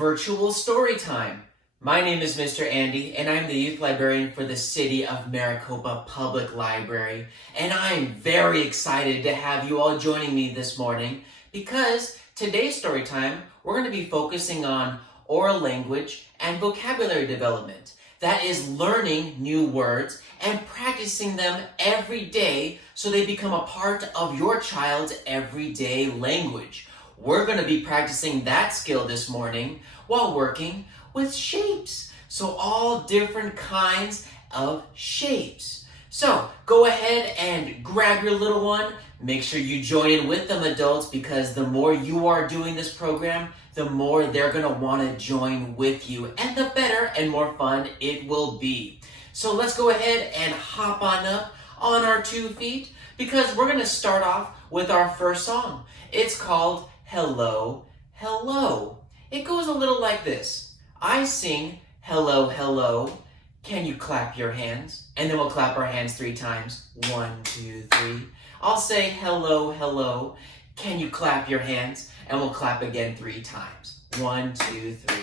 virtual story time. My name is Mr. Andy, and I'm the youth librarian for the City of Maricopa Public Library. And I'm very excited to have you all joining me this morning because today's story time, we're going to be focusing on oral language and vocabulary development. That is learning new words and practicing them every day so they become a part of your child's everyday language. We're going to be practicing that skill this morning while working with shapes. So all different kinds of shapes. So go ahead and grab your little one. Make sure you join in with them, adults, because the more you are doing this program, the more they're going to want to join with you, and the better and more fun it will be. So let's go ahead and hop on up on our 2 feet because we're going to start off with our first song. It's called Hello, Hello. It goes a little like this. I sing hello, hello. Can you clap your hands? And then we'll clap our hands 3 times. 1, 2, 3. I'll say hello, hello. Can you clap your hands? And we'll clap again 3 times. 1, 2, 3.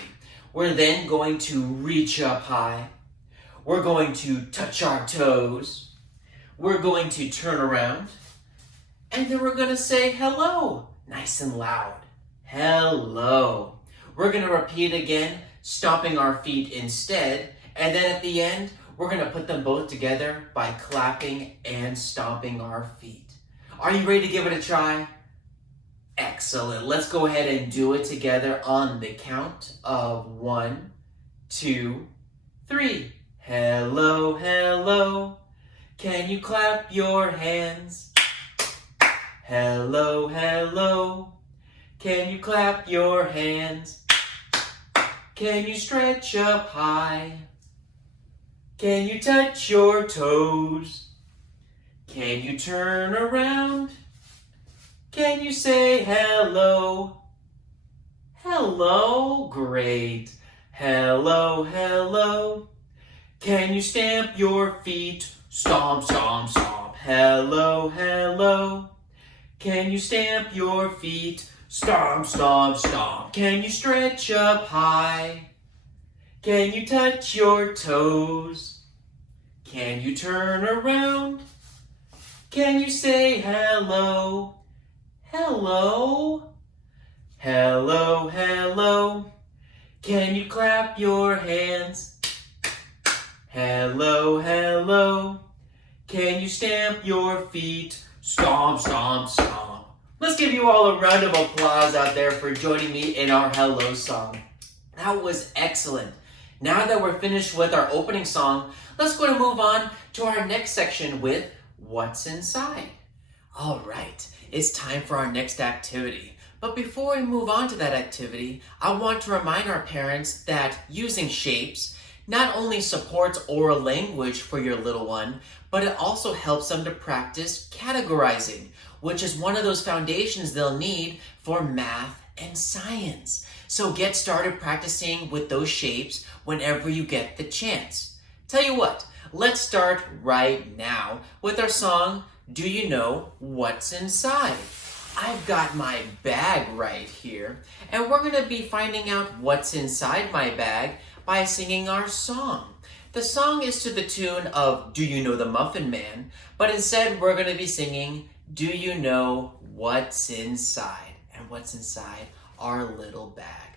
We're then going to reach up high. We're going to touch our toes. We're going to turn around. And then we're going to say hello. Nice and loud. Hello. We're going to repeat again, stomping our feet instead. And then at the end, we're going to put them both together by clapping and stomping our feet. Are you ready to give it a try? Excellent. Let's go ahead and do it together on the count of 1, 2, 3. Hello, hello. Can you clap your hands? Hello, hello. Can you clap your hands? Can you stretch up high? Can you touch your toes? Can you turn around? Can you say hello? Hello, great. Hello, hello. Can you stamp your feet? Stomp, stomp, stomp. Hello, hello. Can you stamp your feet? Stomp, stomp, stomp. Can you stretch up high? Can you touch your toes? Can you turn around? Can you say hello? Hello? Hello, hello. Can you clap your hands? Hello, hello. Can you stamp your feet? Stomp, stomp, stomp. Let's give you all a round of applause out there for joining me in our hello song. That was excellent. Now that we're finished with our opening song, let's go and move on to our next section with What's Inside. All right, it's time for our next activity. But before we move on to that activity, I want to remind our parents that using shapes not only supports oral language for your little one, but it also helps them to practice categorizing, which is one of those foundations they'll need for math and science. So get started practicing with those shapes whenever you get the chance. Tell you what, let's start right now with our song, Do You Know What's Inside? I've got my bag right here, and we're going to be finding out what's inside my bag by singing our song. The song is to the tune of Do You Know the Muffin Man, but instead we're going to be singing Do You Know What's Inside? And what's inside our little bag.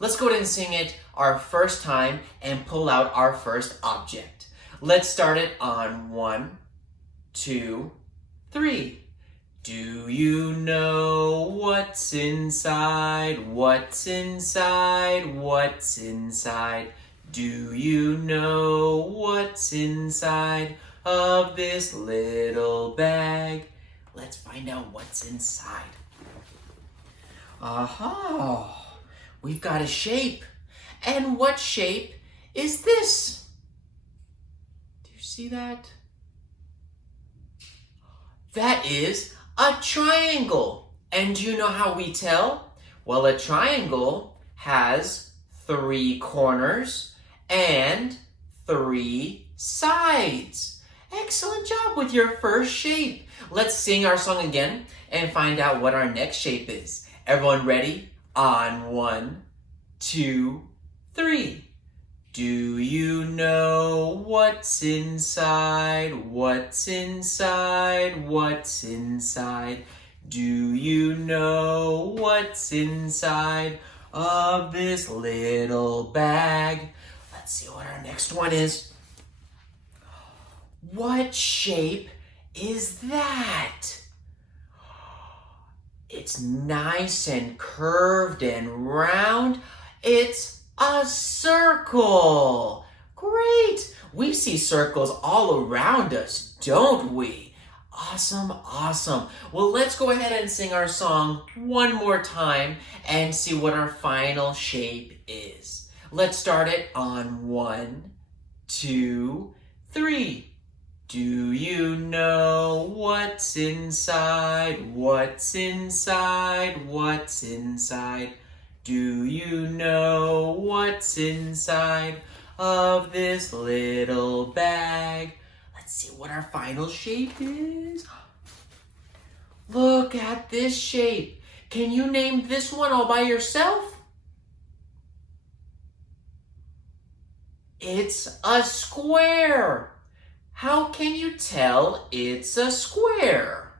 Let's go ahead and sing it our first time and pull out our first object. Let's start it on 1, 2, 3. Do you know what's inside? What's inside? What's inside? Do you know what's inside of this little bag? Let's find out what's inside. Aha! We've got a shape. And what shape is this? Do you see that? That is a triangle. And do you know how we tell? Well, a triangle has 3 corners and 3 sides. Excellent job with your first shape. Let's sing our song again and find out what our next shape is. Everyone ready? On 1, 2, 3. Do you know what's inside? What's inside? What's inside? Do you know what's inside of this little bag? Let's see what our next one is. What shape is that? It's nice and curved and round. It's a circle. Great. We see circles all around us, don't we? Awesome, awesome. Well, let's go ahead and sing our song one more time and see what our final shape is. Let's start it on 1, 2, 3. Do you know what's inside? What's inside? What's inside? Do you know what's inside of this little bag? Let's see what our final shape is. Look at this shape. Can you name this one all by yourself? It's a square. How can you tell it's a square?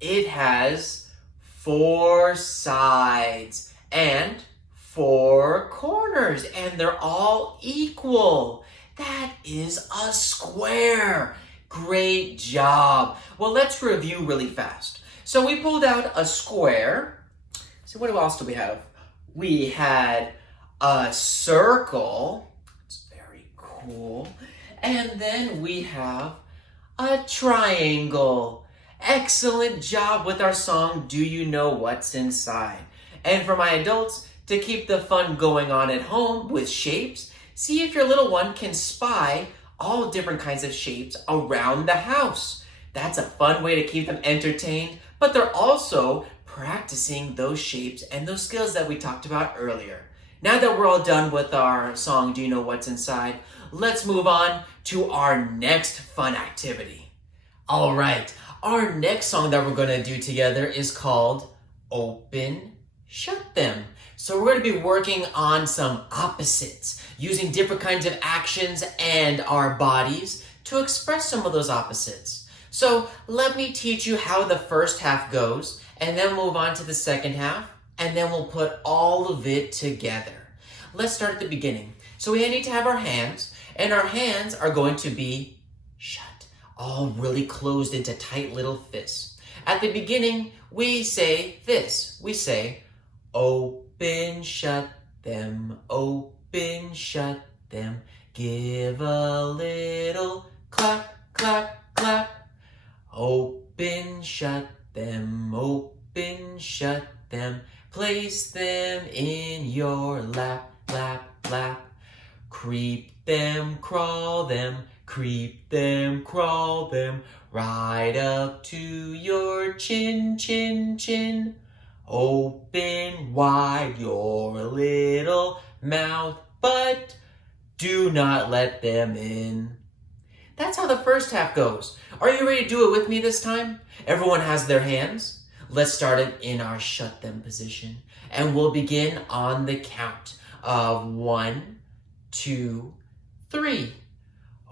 It has 4 sides and 4 corners, and they're all equal. That is a square. Great job. Well, let's review really fast. So we pulled out a square. So what else do we have? We had a circle. Cool. And then we have a triangle. Excellent job with our song, Do You Know What's Inside? And for my adults, to keep the fun going on at home with shapes, see if your little one can spy all different kinds of shapes around the house. That's a fun way to keep them entertained, but they're also practicing those shapes and those skills that we talked about earlier. Now that we're all done with our song, Do You Know What's Inside? Let's move on to our next fun activity. All right, our next song that we're going to do together is called Open, Shut Them. So we're going to be working on some opposites, using different kinds of actions and our bodies to express some of those opposites. So let me teach you how the first half goes, and then move on to the second half, and then we'll put all of it together. Let's start at the beginning. So we need to have our hands, and our hands are going to be shut, all really closed into tight little fists. At the beginning, we say this. We say, open, shut them, open, shut them. Give a little clap, clap, clap. Open, shut them, open, shut them. Place them in your lap, lap, lap. Creep them, crawl them, creep them, crawl them, right up to your chin, chin, chin. Open wide your little mouth, but do not let them in. That's how the first half goes. Are you ready to do it with me this time? Everyone has their hands. Let's start it in our shut them position. And we'll begin on the count of 1, 2, 3.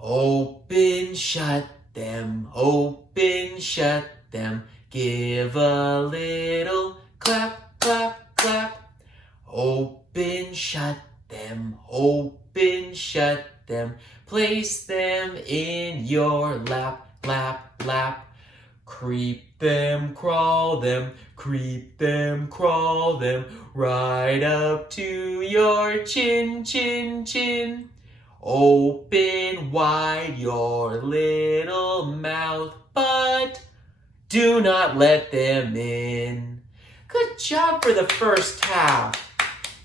Open, shut them, open, shut them. Give a little clap, clap, clap. Open, shut them, open, shut them. Place them in your lap, lap, lap. Creep them, crawl them, creep them, crawl them, right up to your chin, chin, chin. Open wide your little mouth, but do not let them in. Good job for the first half.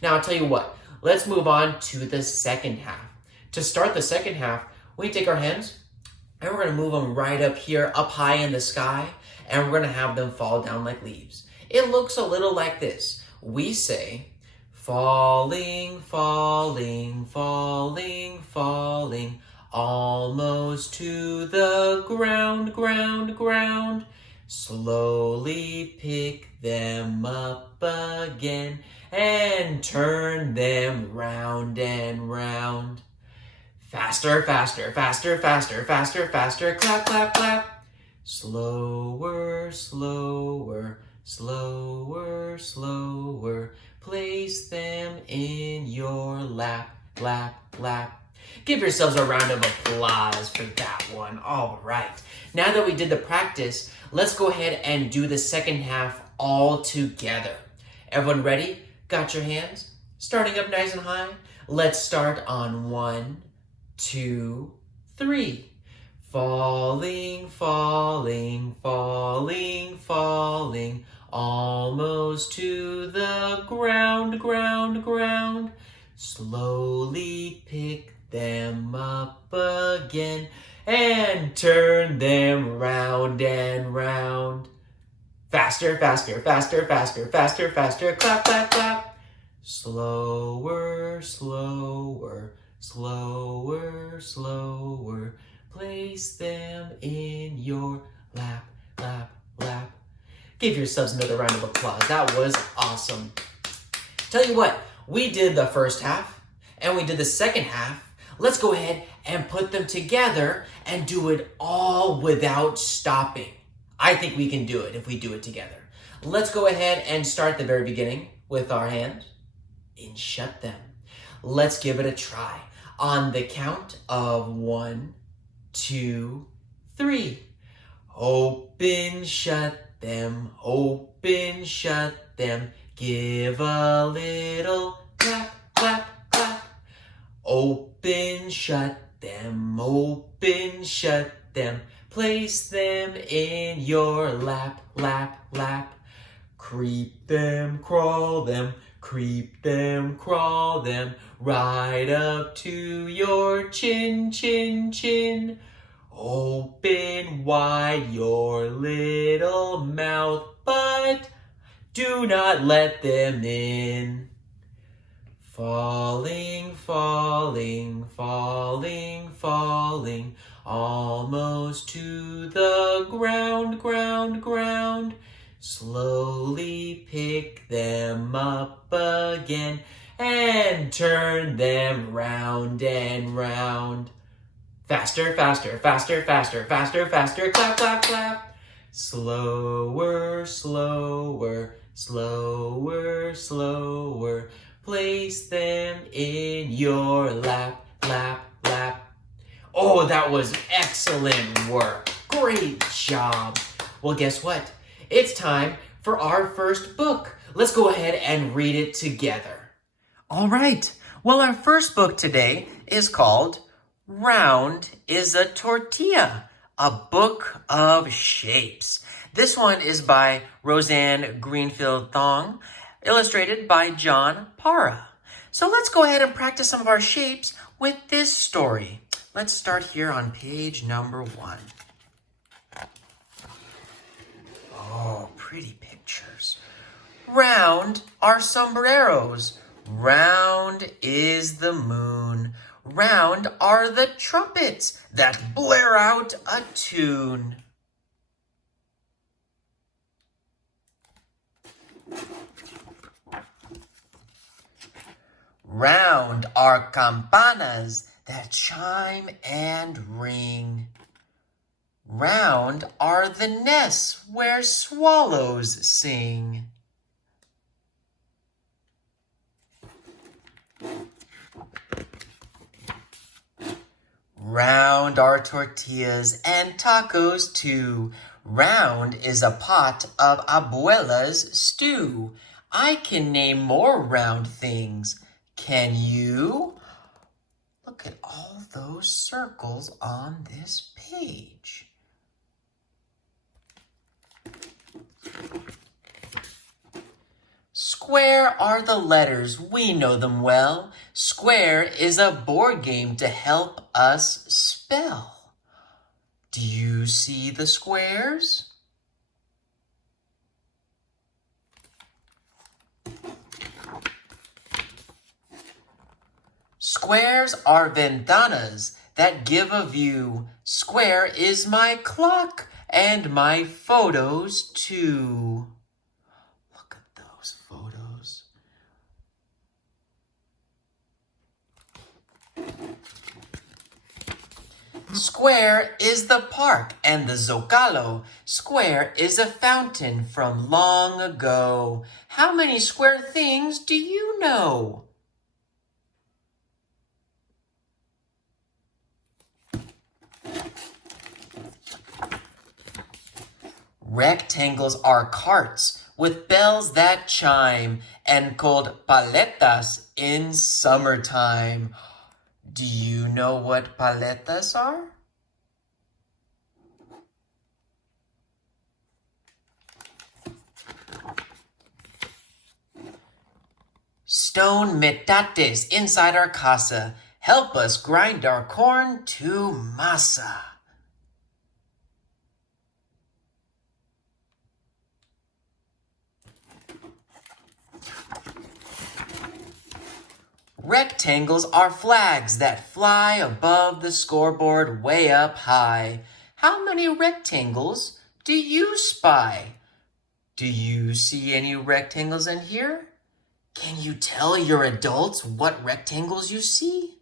Now I'll tell you what, let's move on to the second half. To start the second half, we take our hands and we're going to move them right up here, up high in the sky, and we're going to have them fall down like leaves. It looks a little like this. We say, falling, falling, falling, falling, almost to the ground, ground, ground. Slowly pick them up again and turn them round and round. Faster, faster, faster, faster, faster, faster, clap, clap, clap. Slower, slower, slower, slower. Place them in your lap, lap, lap. Give yourselves a round of applause for that one. All right. Now that we did the practice, let's go ahead and do the second half all together. Everyone ready? Got your hands? Starting up nice and high? Let's start on 1, 2, 3. Falling, falling, falling, falling, almost to the ground, ground, ground. Slowly pick them up again and turn them round and round. Faster, faster, faster, faster, faster, faster, clap, clap, clap. Slower, slower, slower, slower. Place them in your lap, lap, lap. Give yourselves another round of applause. That was awesome. Tell you what, we did the first half and we did the second half. Let's go ahead and put them together and do it all without stopping. I think we can do it if we do it together. Let's go ahead and start the very beginning with our hands and shut them. Let's give it a try. On the count of 1, 2, 3. Open, shut them, open, shut them. Give a little clap, clap, clap. Open, shut them, open, shut them. Place them in your lap, lap, lap. Creep them, crawl them, creep them, crawl them. Right up to your chin, chin, chin. Open wide your little mouth, but do not let them in. Falling, falling, falling, falling, almost to the ground, ground, ground. Slowly pick them up again and turn them round and round. Faster, faster, faster, faster, faster, faster, clap, clap, clap. Slower, slower, slower, slower. Place them in your lap, lap, lap. Oh, that was excellent work. Great job. Well, guess what? It's time for our first book. Let's go ahead and read it together. All right. Well, our first book today is called Round is a Tortilla, a book of shapes. This one is by Roseanne Greenfield Thong, illustrated by John Parra. So let's go ahead and practice some of our shapes with this story. Let's start here on page number 1. Oh, pretty pictures. Round are sombreros. Round is the moon. Round are the trumpets that blare out a tune. Round are campanas that chime and ring. Round are the nests where swallows sing. Round are tortillas and tacos too. Round is a pot of abuela's stew. I can name more round things. Can you? Look at all those circles on this page. Square are the letters, we know them well. Square is a board game to help us spell. Do you see the squares? Squares are ventanas that give a view. Square is my clock And my photos too. Look at those photos. Square is the park, and the Zocalo. Square is a fountain from long ago. How many square things do you know? Rectangles are carts with bells that chime and called paletas in summertime. Do you know what paletas are? Stone metates inside our casa help us grind our corn to masa. Rectangles are flags that fly above the scoreboard way up high. How many rectangles do you spy? Do you see any rectangles in here? Can you tell your adults what rectangles you see?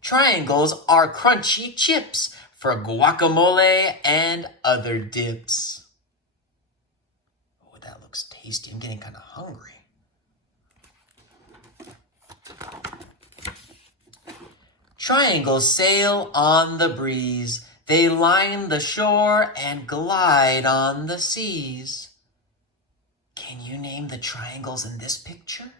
Triangles are crunchy chips for guacamole and other dips. Oh, that looks tasty. I'm getting kind of hungry. Triangles sail on the breeze. They line the shore and glide on the seas. Can you name the triangles in this picture?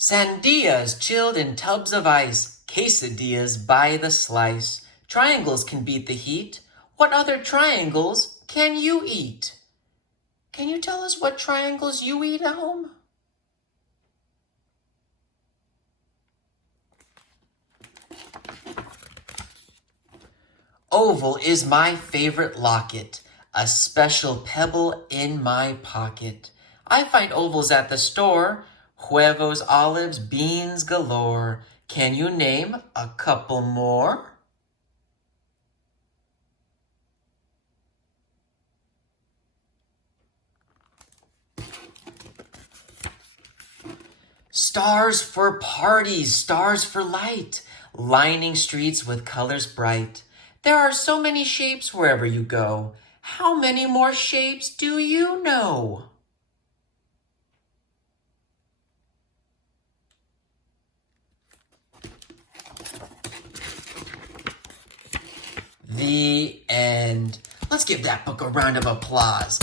Sandias chilled in tubs of ice, quesadillas by the slice. Triangles can beat the heat. What other triangles can you eat? Can you tell us what triangles you eat at home? Oval is my favorite locket, a special pebble in my pocket. I find ovals at the store, huevos, olives, beans galore. Can you name a couple more? Stars for parties, stars for light, lining streets with colors bright. There are so many shapes wherever you go. How many more shapes do you know? The end. Let's give that book a round of applause.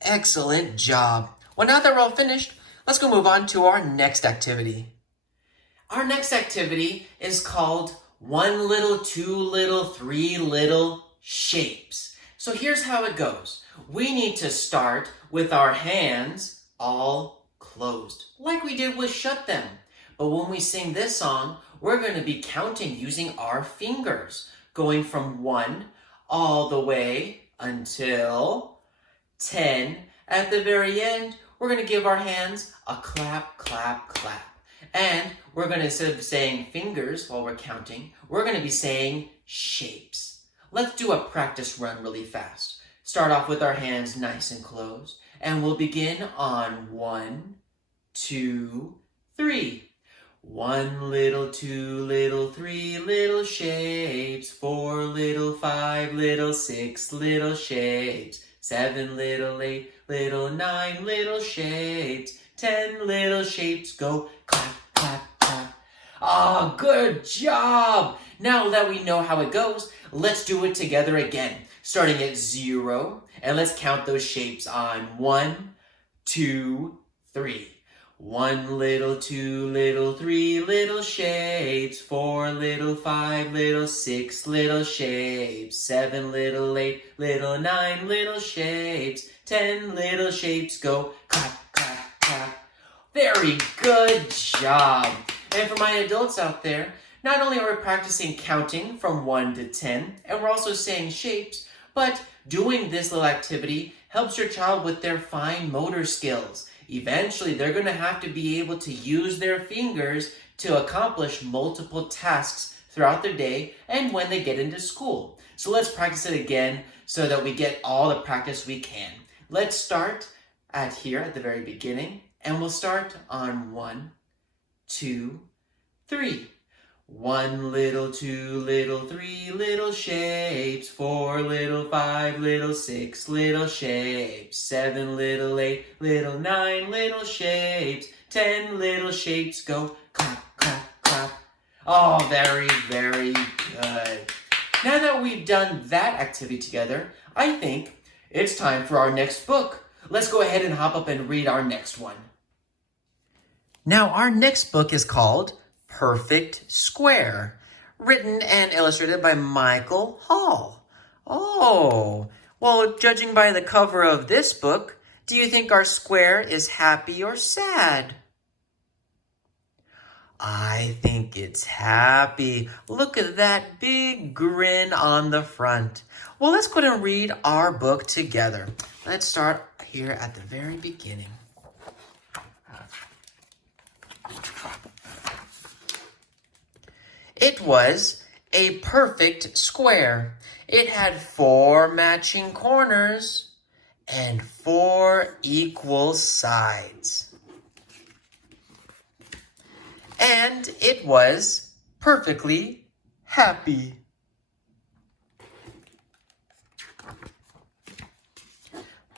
Excellent job. Well, now that we're all finished, let's go move on to our next activity. Our next activity is called 1 little, 2 little, 3 little shapes. So here's how it goes. We need to start with our hands all closed, like we did with Shut Them. But when we sing this song, we're going to be counting using our fingers, going from 1 all the way until 10. At the very end, we're going to give our hands a clap, clap, clap. And we're going to, instead of saying fingers while we're counting, we're going to be saying shapes. Let's do a practice run really fast. Start off with our hands nice and closed. And we'll begin on 1, 2, 3. 1 little, 2 little, 3 little shapes. 4 little, 5 little, 6 little shapes. 7 little, 8 little, 9 little shapes. 10 little shapes. Go clap, clap, clap. Ah, good job! Now that we know how it goes, let's do it together again. Starting at 0, and let's count those shapes on 1, 2, 3. 1 little, 2 little, 3 little shapes. 4 little, 5 little, 6 little shapes. 7 little, 8 little, 9 little shapes. 10 little shapes. Go clap, clap, clap. Very good job. And for my adults out there, not only are we practicing counting from 1 to 10, and we're also saying shapes, But doing this little activity helps your child with their fine motor skills. Eventually, they're going to have to be able to use their fingers to accomplish multiple tasks throughout their day and when they get into school. So let's practice it again so that we get all the practice we can. Let's start here at the very beginning, and we'll start on 1, 2, 3. 1 little, 2 little, 3 little shapes, 4 little, 5 little, 6 little shapes, 7 little, 8 little, 9 little shapes, 10 little shapes go clap, clap, clap. Oh, very, very good. Now that we've done that activity together, I think it's time for our next book. Let's go ahead and hop up and read our next one. Now, our next book is called Perfect Square, written and illustrated by Michael Hall. Oh, well, judging by the cover of this book, do you think our square is happy or sad? I think it's happy. Look at that big grin on the front. Well, let's go ahead and read our book together. Let's start here at the very beginning. It was a perfect square. It had 4 matching corners and 4 equal sides. And it was perfectly happy.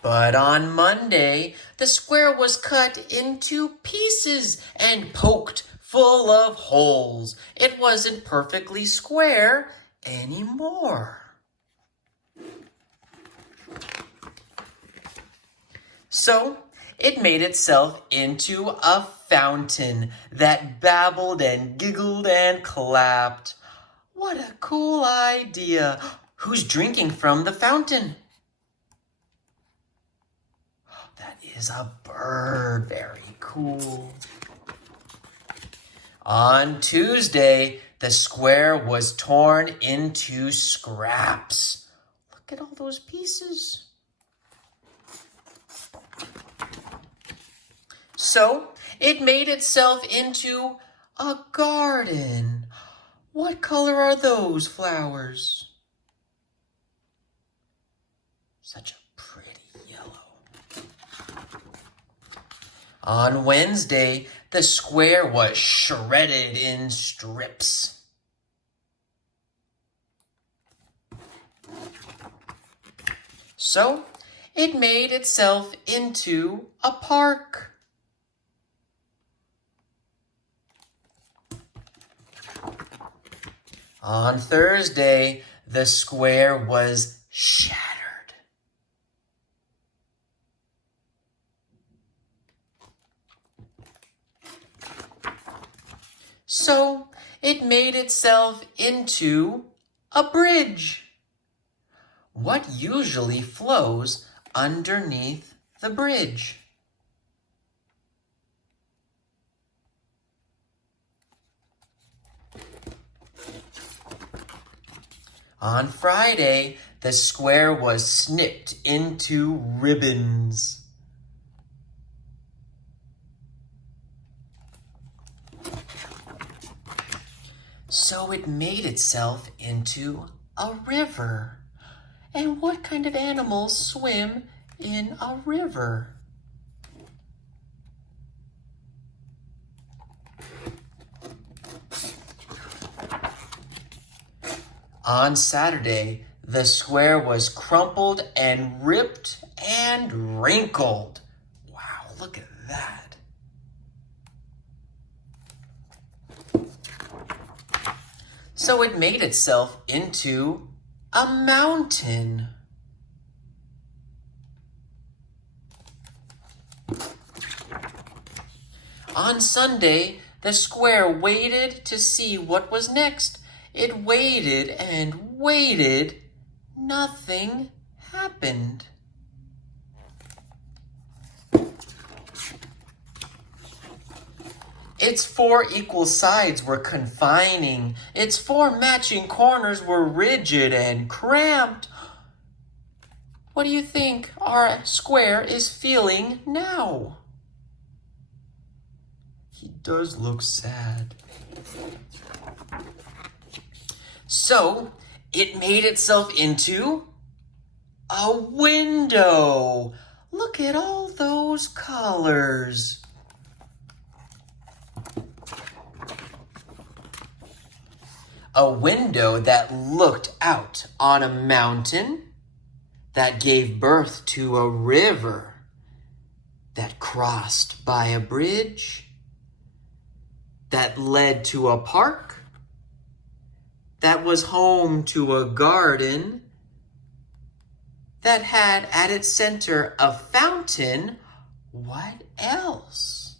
But on Monday, the square was cut into pieces and poked full of holes. It wasn't perfectly square anymore. So it made itself into a fountain that babbled and giggled and clapped. What a cool idea! Who's drinking from the fountain? That is a bird. Very cool. On Tuesday, the square was torn into scraps. Look at all those pieces. So it made itself into a garden. What color are those flowers? Such a pretty yellow. On Wednesday, the square was shredded in strips. So it made itself into a park. On Thursday, the square was shattered. So it made itself into a bridge. What usually flows underneath the bridge? On Friday, the square was snipped into ribbons. So it made itself into a river. And what kind of animals swim in a river? On Saturday, the square was crumpled and ripped and wrinkled. Wow, look at that. So it made itself into a mountain. On Sunday, the square waited to see what was next. It waited and waited. Nothing happened. Its 4 equal sides were confining. Its 4 matching corners were rigid and cramped. What do you think our square is feeling now? He does look sad. So, it made itself into a window. Look at all those colors. A window that looked out on a mountain, that gave birth to a river, that crossed by a bridge, that led to a park, that was home to a garden, that had at its center a fountain. What else?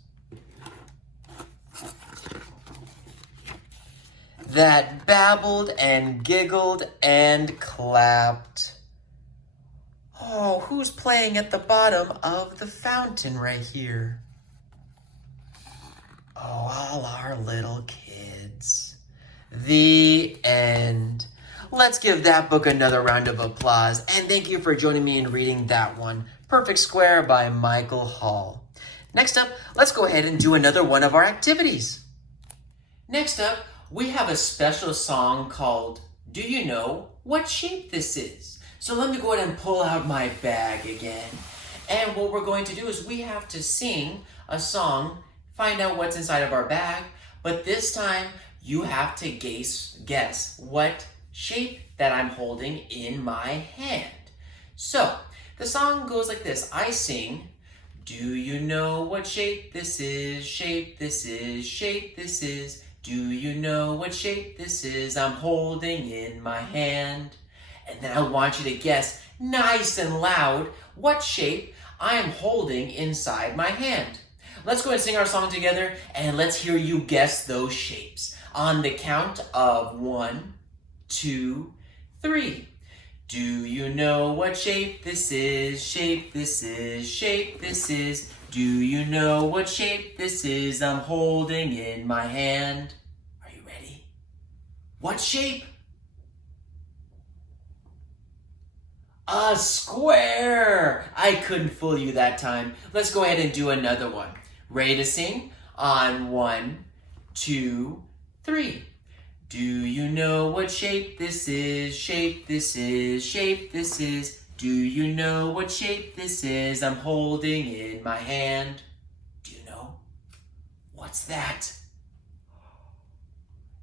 That babbled and giggled and clapped. Oh, who's playing at the bottom of the fountain right here? Oh, all our little kids. The end. Let's give that book another round of applause, and thank you for joining me in reading that one, Perfect Square by Michael Hall. Next up, let's go ahead and do another one of our activities. Next up, we have a special song called Do You Know What Shape This Is? So let me go ahead and pull out my bag again. And what we're going to do is we have to sing a song, find out what's inside of our bag, but this time you have to guess what shape that I'm holding in my hand. So the song goes like this. I sing, do you know what shape this is? Shape this is, shape this is. Do you know what shape this is I'm holding in my hand? And then I want you to guess nice and loud what shape I am holding inside my hand. Let's go ahead and sing our song together, and let's hear you guess those shapes. On the count of 1, 2, 3. Do you know what shape this is? Shape this is, shape this is. Do you know what shape this is I'm holding in my hand? Are you ready? What shape? A square! I couldn't fool you that time. Let's go ahead and do another one. Ready to sing? On 1, 2, 3. Do you know what shape this is? Shape this is, shape this is. Do you know what shape this is I'm holding in my hand? Do you know? What's that?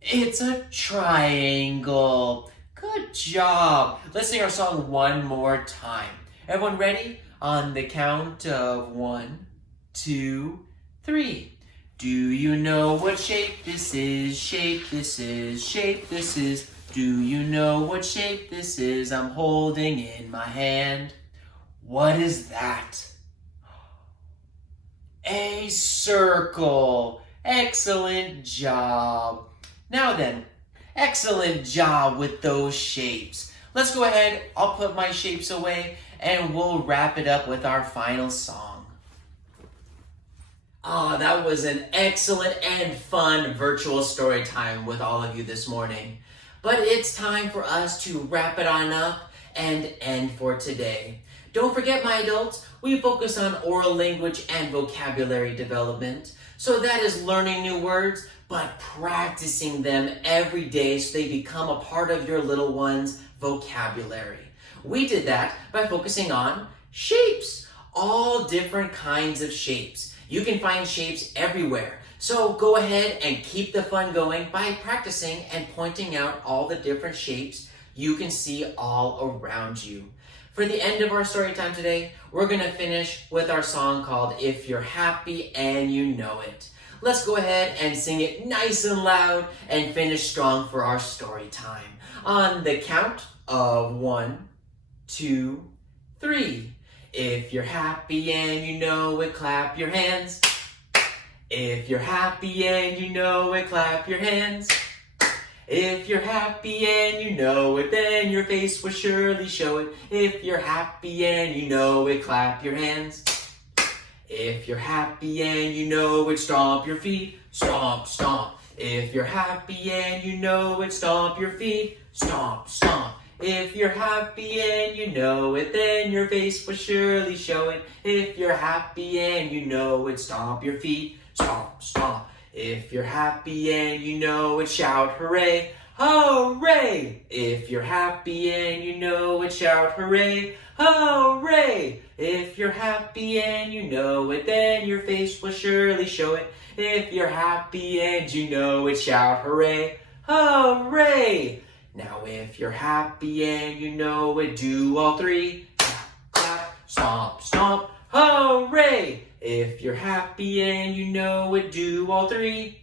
It's a triangle. Good job. Let's sing our song one more time. Everyone ready? On the count of 1, 2, 3. Do you know what shape this is? Shape this is, shape this is. Do you know what shape this is I'm holding in my hand? What is that? A circle. Excellent job. Now then, excellent job with those shapes. Let's go ahead, I'll put my shapes away, and we'll wrap it up with our final song. That was an excellent and fun virtual story time with all of you this morning. But it's time for us to wrap it on up and end for today. Don't forget, my adults, we focus on oral language and vocabulary development. So that is learning new words, but practicing them every day so they become a part of your little one's vocabulary. We did that by focusing on shapes, all different kinds of shapes. You can find shapes everywhere. So go ahead and keep the fun going by practicing and pointing out all the different shapes you can see all around you. For the end of our story time today, we're going to finish with our song called If You're Happy and You Know It. Let's go ahead and sing it nice and loud and finish strong for our story time. On the count of 1, 2, 3. If you're happy and you know it, clap your hands. If you're happy and you know it, clap your hands. If you're happy and you know it, then your face will surely show it. If you're happy and you know it, clap your hands. If you're happy and you know it, stomp your feet, stomp, stomp. If you're happy and you know it, stomp your feet, stomp, stomp. If you're happy and you know it, then your face will surely show it. If you're happy and you know it, stomp your feet, stomp, stomp. If you're happy and you know it, shout hooray, hooray! If you're happy and you know it, shout hooray, hooray! If you're happy and you know it, then your face will surely show it. If you're happy and you know it, shout hooray, hooray! Now if you're happy and you know it, do all three. Clap, clap, stomp, stomp, hooray! If you're happy and you know it, do all three.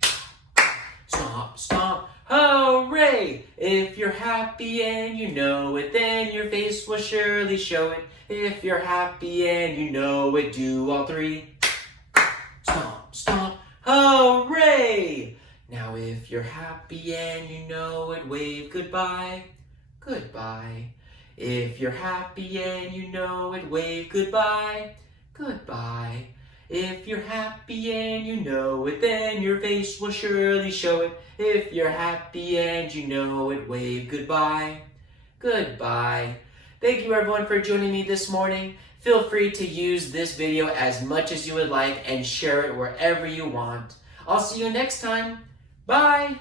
Stomp, stomp, hooray! If you're happy and you know it, then your face will surely show it. If you're happy and you know it, do all three. Stomp, stomp, hooray! Now if you're happy and you know it, wave goodbye, goodbye. If you're happy and you know it, wave goodbye, goodbye. If you're happy and you know it, then your face will surely show it. If you're happy and you know it, wave goodbye, goodbye. Thank you everyone for joining me this morning. Feel free to use this video as much as you would like and share it wherever you want. I'll see you next time. Bye!